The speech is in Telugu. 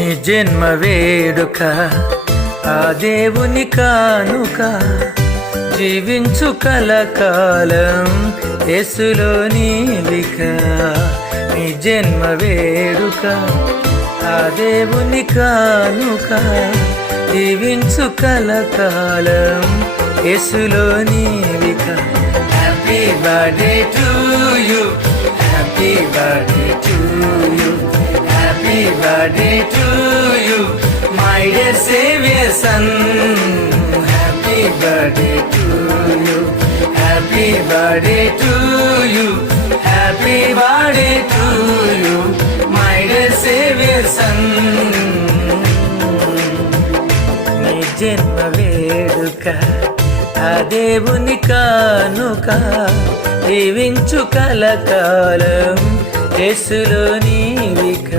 నీ జన్మ వేడుక ఆ దేవుని కానుక, జీవించు కలకాలం యేసులో నీవిక. నీ జన్మ వేడుక ఆ దేవుని కానుక, జీవించు కలకాలం యేసులో నీవిక. Happy birthday to you, happy birthday to you, happy birthday to you my dear saviour son. Happy birthday to you, happy birthday to you, happy birthday to you my dear saviour son. నీ జన్మ వేడుక ఆ దేవుని కానుక, జీవించు కలకాలం యేసులో నీవిక.